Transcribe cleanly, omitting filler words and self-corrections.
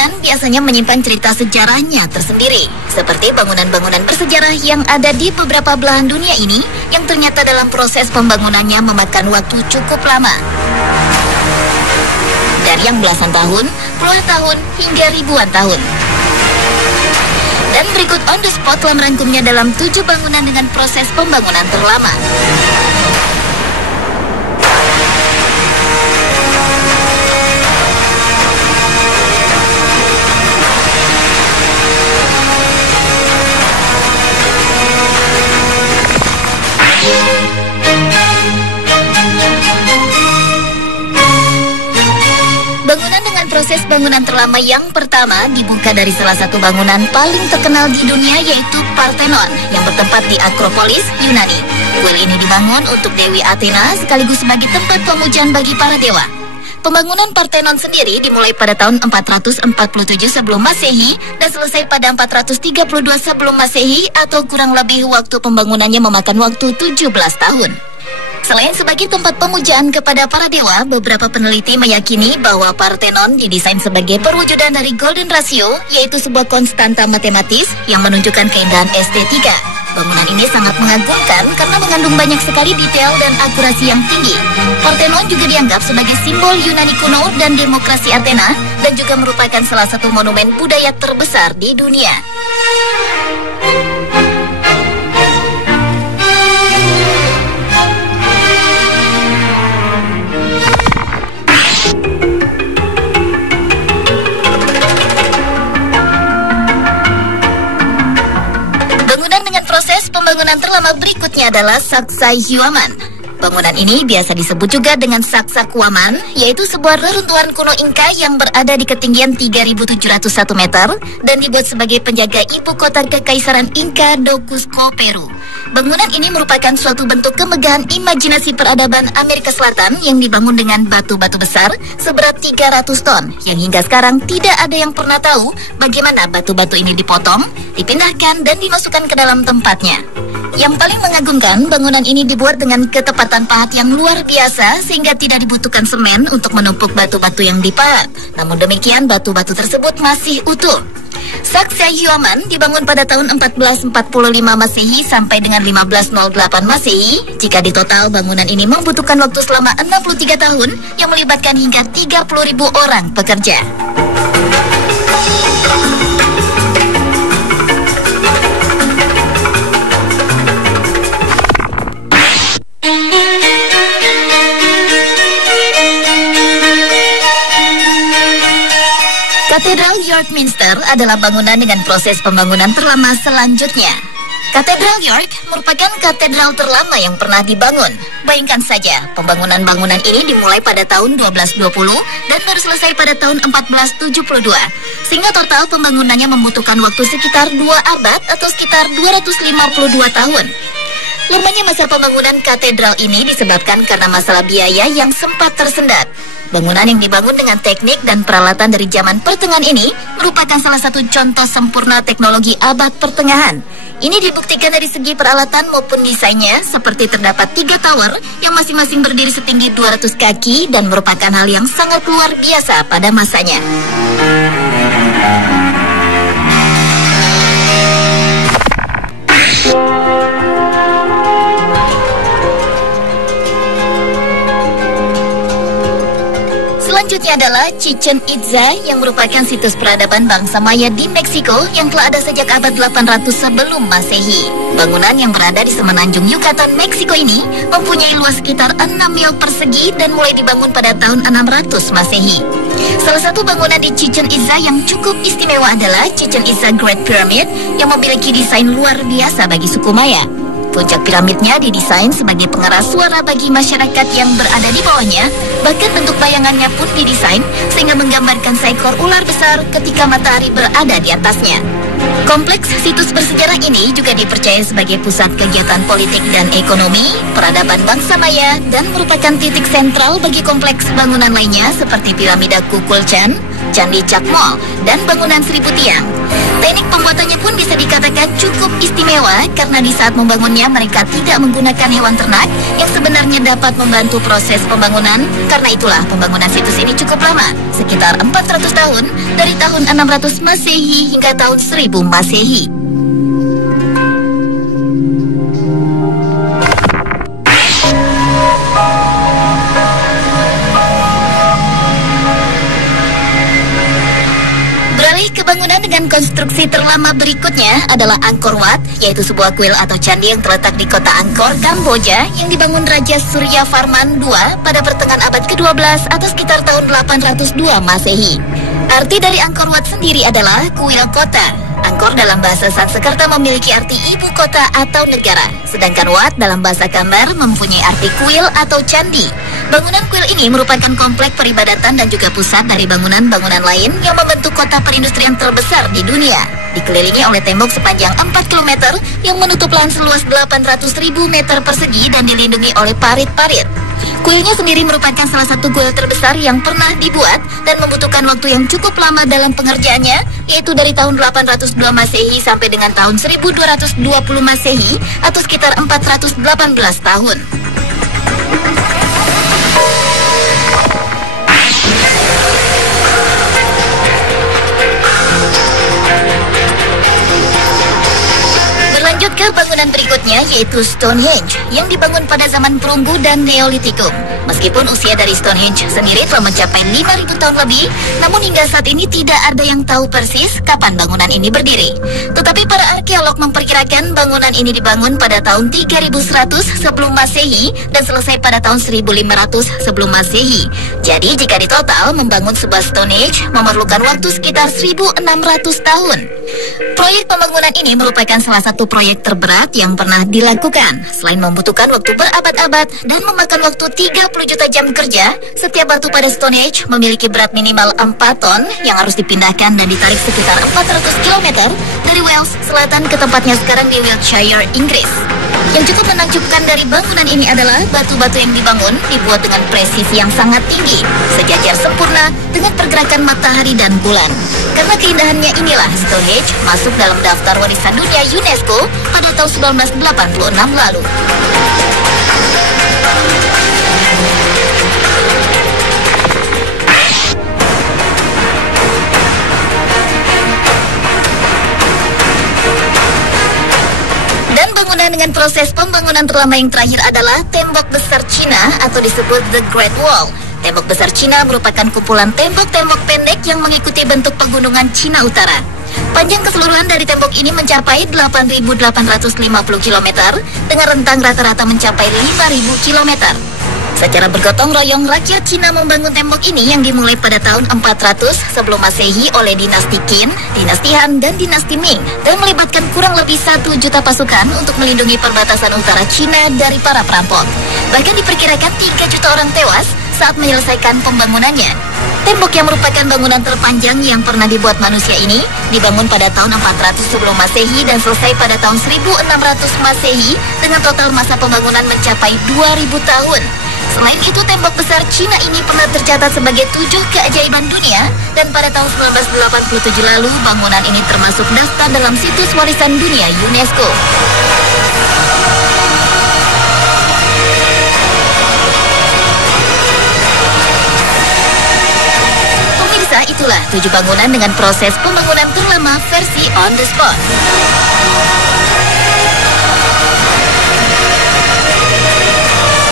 bangunan biasanya menyimpan cerita sejarahnya tersendiri, seperti bangunan-bangunan bersejarah yang ada di beberapa belahan dunia ini, yang ternyata dalam proses pembangunannya memakan waktu cukup lama. Dari yang belasan tahun, puluhan tahun, hingga ribuan tahun. Dan berikut on the spot telah merangkumnya dalam 7 bangunan dengan proses pembangunan terlama. Bangunan dengan proses bangunan terlama yang pertama dibuka dari salah satu bangunan paling terkenal di dunia, yaitu Parthenon yang bertempat di Akropolis, Yunani. Kuil ini dibangun untuk Dewi Athena sekaligus sebagai tempat pemujaan bagi para dewa. Pembangunan Parthenon sendiri dimulai pada tahun 447 sebelum Masehi dan selesai pada 432 sebelum Masehi, atau kurang lebih waktu pembangunannya memakan waktu 17 tahun. Selain sebagai tempat pemujaan kepada para dewa, beberapa peneliti meyakini bahwa Parthenon didesain sebagai perwujudan dari Golden Ratio, yaitu sebuah konstanta matematis yang menunjukkan keindahan estetika. Bangunan ini sangat mengagumkan karena mengandung banyak sekali detail dan akurasi yang tinggi. Parthenon juga dianggap sebagai simbol Yunani kuno dan demokrasi Athena, dan juga merupakan salah satu monumen budaya terbesar di dunia. Bangunan terlama berikutnya adalah Sacsayhuaman. Bangunan ini biasa disebut juga dengan Sacsayhuaman, yaitu sebuah reruntuhan kuno Inka yang berada di ketinggian 3.701 meter dan dibuat sebagai penjaga ibu kota Kekaisaran Inka do Cusco, Peru. Bangunan ini merupakan suatu bentuk kemegahan imajinasi peradaban Amerika Selatan yang dibangun dengan batu-batu besar seberat 300 ton, yang hingga sekarang tidak ada yang pernah tahu bagaimana batu-batu ini dipotong, dipindahkan, dan dimasukkan ke dalam tempatnya. Yang paling mengagumkan, bangunan ini dibuat dengan ketepatan pahat yang luar biasa sehingga tidak dibutuhkan semen untuk menumpuk batu-batu yang dipahat. Namun demikian, batu-batu tersebut masih utuh. Sacsayhuaman dibangun pada tahun 1445 Masehi sampai dengan 1508 Masehi. Jika ditotal, bangunan ini membutuhkan waktu selama 63 tahun yang melibatkan hingga 30.000 orang pekerja. Katedral York Minster adalah bangunan dengan proses pembangunan terlama selanjutnya. Katedral York merupakan katedral terlama yang pernah dibangun. Bayangkan saja, pembangunan bangunan ini dimulai pada tahun 1220 dan baru selesai pada tahun 1472. Sehingga total pembangunannya membutuhkan waktu sekitar 2 abad atau sekitar 252 tahun. Lamanya masa pembangunan katedral ini disebabkan karena masalah biaya yang sempat tersendat. Bangunan yang dibangun dengan teknik dan peralatan dari zaman pertengahan ini merupakan salah satu contoh sempurna teknologi abad pertengahan. Ini dibuktikan dari segi peralatan maupun desainnya, seperti terdapat 3 tower yang masing-masing berdiri setinggi 200 kaki dan merupakan hal yang sangat luar biasa pada masanya. Selanjutnya adalah Chichen Itza yang merupakan situs peradaban bangsa Maya di Meksiko yang telah ada sejak abad 800 sebelum Masehi. Bangunan yang berada di semenanjung Yucatan, Meksiko ini mempunyai luas sekitar 6 mil persegi dan mulai dibangun pada tahun 600 Masehi. Salah satu bangunan di Chichen Itza yang cukup istimewa adalah Chichen Itza Great Pyramid yang memiliki desain luar biasa bagi suku Maya. Puncak piramidnya didesain sebagai pengeras suara bagi masyarakat yang berada di bawahnya. Bahkan bentuk bayangannya pun didesain sehingga menggambarkan seekor ular besar ketika matahari berada di atasnya. Kompleks situs bersejarah ini juga dipercaya sebagai pusat kegiatan politik dan ekonomi, peradaban bangsa Maya, dan merupakan titik sentral bagi kompleks bangunan lainnya seperti piramida Kukulcan, Candi Cakmol, dan bangunan 1000 tiang. Teknik pembuatannya pun bisa dikatakan cukup istimewa karena di saat membangunnya mereka tidak menggunakan hewan ternak yang sebenarnya dapat membantu proses pembangunan. Karena itulah pembangunan situs ini cukup lama, sekitar 400 tahun dari tahun 600 Masehi hingga tahun 1000 Masehi. Bangunan dengan konstruksi terlama berikutnya adalah Angkor Wat, yaitu sebuah kuil atau candi yang terletak di kota Angkor, Kamboja, yang dibangun Raja Surya Varman II pada pertengahan abad ke-12 atau sekitar tahun 802 Masehi. Arti dari Angkor Wat sendiri adalah kuil kota. Angkor dalam bahasa Sanskerta memiliki arti ibu kota atau negara, sedangkan Wat dalam bahasa Khmer mempunyai arti kuil atau candi. Bangunan kuil ini merupakan komplek peribadatan dan juga pusat dari bangunan-bangunan lain yang membentuk kota perindustrian terbesar di dunia. Dikelilingi oleh tembok sepanjang 4 km yang menutup lahan seluas 800.000 meter persegi dan dilindungi oleh parit-parit. Kuilnya sendiri merupakan salah satu kuil terbesar yang pernah dibuat dan membutuhkan waktu yang cukup lama dalam pengerjaannya, yaitu dari tahun 802 Masehi sampai dengan tahun 1220 Masehi atau sekitar 418 tahun. Lanjut ke bangunan berikutnya, yaitu Stonehenge yang dibangun pada zaman perunggu dan Neolitikum. Meskipun usia dari Stonehenge sendiri telah mencapai 5.000 tahun lebih, namun hingga saat ini tidak ada yang tahu persis kapan bangunan ini berdiri. Tetapi para arkeolog memperkirakan bangunan ini dibangun pada tahun 3100 sebelum Masehi dan selesai pada tahun 1500 sebelum Masehi. Jadi jika ditotal, membangun sebuah Stonehenge memerlukan waktu sekitar 1600 tahun. Proyek pembangunan ini merupakan salah satu proyek terberat yang pernah dilakukan. Selain membutuhkan waktu berabad-abad dan memakan waktu 30 juta jam kerja, setiap batu pada Stonehenge memiliki berat minimal 4 ton yang harus dipindahkan dan ditarik sekitar 400 km dari Wales Selatan ke tempatnya sekarang di Wiltshire, Inggris. Yang cukup menakjubkan dari bangunan ini adalah batu-batu yang dibangun dibuat dengan presisi yang sangat tinggi, sejajar sempurna dengan pergerakan matahari dan bulan. Karena keindahannya inilah Stonehenge masuk dalam daftar warisan dunia UNESCO pada tahun 1986 lalu. Bangunan dengan proses pembangunan terlama yang terakhir adalah Tembok Besar Cina atau disebut The Great Wall. Tembok Besar Cina merupakan kumpulan tembok-tembok pendek yang mengikuti bentuk pegunungan Cina Utara. Panjang keseluruhan dari tembok ini mencapai 8.850 km dengan rentang rata-rata mencapai 5.000 km. Secara bergotong royong, rakyat Cina membangun tembok ini yang dimulai pada tahun 400 sebelum Masehi oleh dinasti Qin, dinasti Han, dan dinasti Ming, dan melibatkan kurang lebih 1 juta pasukan untuk melindungi perbatasan utara Cina dari para perampok. Bahkan diperkirakan 3 juta orang tewas saat menyelesaikan pembangunannya. Tembok yang merupakan bangunan terpanjang yang pernah dibuat manusia ini dibangun pada tahun 400 sebelum Masehi dan selesai pada tahun 1600 Masehi dengan total masa pembangunan mencapai 2000 tahun. Selain itu, tembok besar Cina ini pernah tercatat sebagai 7 keajaiban dunia dan pada tahun 1987 lalu bangunan ini termasuk daftar dalam situs warisan dunia UNESCO. Pemirsa, itulah 7 bangunan dengan proses pembangunan terlama versi on the spot.